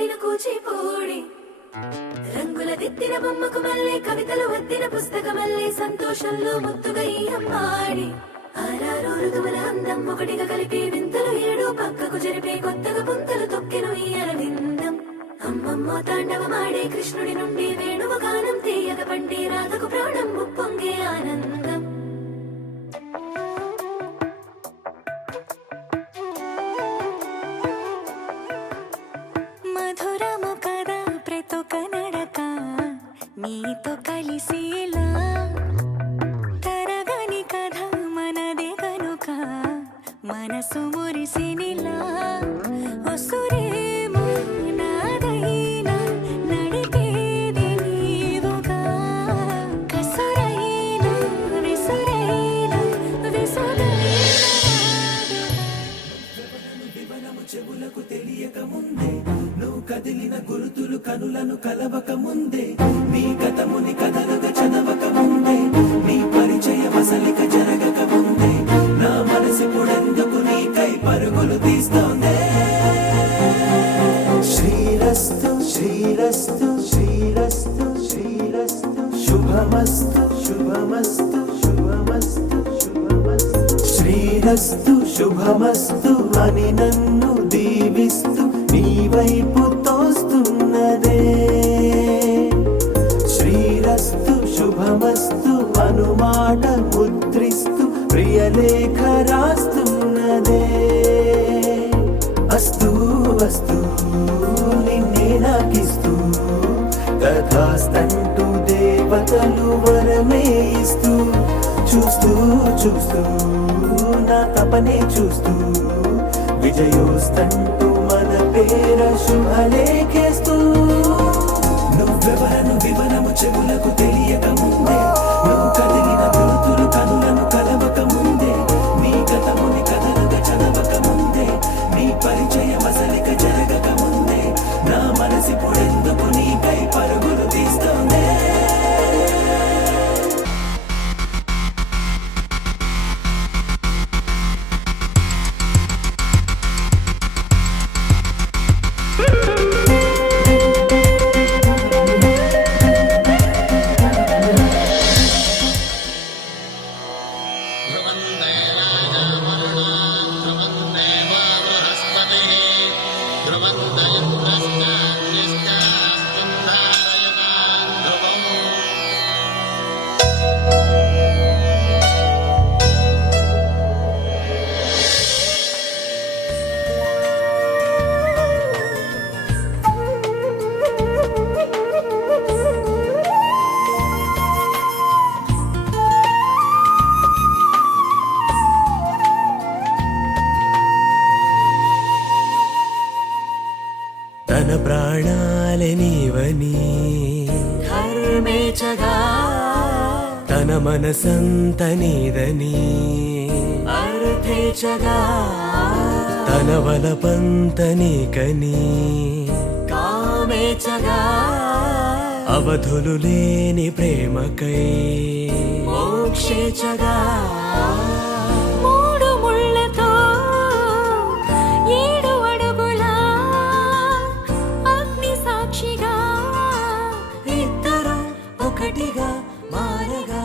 ఆడిన కూచిపూడి రంగుల దిద్దిన బొమ్మకు మళ్ళీ కవితలు వద్దిన పుస్తకమల్లే సంతోషంలో ముద్దుగా ఈ అమ్మాడి ఆరారు ఋతువుల అందం ఒకటిగా కలిపి వింతలు ఏడు పక్కకు జరిపే కొత్తగా పుంతలు తొక్కెను ఈ అరవిందం అమ్మమ్మో తాండవమాడే కృష్ణుడి నుండి వేణువ గానం తీయగ పండి రాధకు ప్రాణం ఉప్పొంగే ఆనందం మధురము కదా ప్రతొక నడక నీతో కలిసేలా తరగని కథ మనదే కనుక మనసు మురిసినిలా ఒసురేమో నాదైనా నడిపేది నీవుగా కసురైనా విసురైనా వివరము చెవులకు తెలియక ముందే నువ్వు కదిలిన గురుతులు కనులను కలవక ముందే నీ గతముని కథలుగా చదవక ముందే నీ పరిచయ మసలిక జరగక ముందే నా మనసు పొడెందుకు నీకై పరుగులు తీస్తోందే శ్రీరస్తు శ్రీరస్తు శ్రీరస్తు శ్రీరస్తు శుభమస్తు శుభమస్తు శుభమస్తు శుభమస్తు శ్రీరస్తు శుభమస్తు అని నన్ను దీవిస్తూ నీ వైపు తోస్తున్నదే శ్రీరస్తు శుభమస్తు అనుమాట ముద్రిస్తూ ప్రియలేఖ రాస్తున్నదే అస్తు అస్తు నిన్నే నాకిస్తూ తథాస్తంటూ దేవతలు వరమే ఇస్తూ చూస్తూ చూస్తూ నా తపనే చూస్తూ విజయోస్తంటూ మన పేర శుభలేఖేస్తూ నువ్వెవరను వివరము చెవులకు తెలియక ముందే నువ్వు కదిలిన గురుతులు కనులను కలవక ముందే నీ గతముని కథలుగా చదవక ముందే నీ పరిచయ మసలిక జరగక ముందే నా మనసి పొడెందుకు నీకై పరుగులు తీస్తోందే తన ప్రాణాలే నీవని ధర్మేచగా తన మనసంత నీదని అర్థేచగా తన వలపంత నీకని కామేచగా అవధులు లేని ప్రేమకై మోక్షేచగా మూడు ముళ్ళతో ఏడు అడుగుల అగ్ని సాక్షిగా ఇద్దరు ఒకటిగా మారగా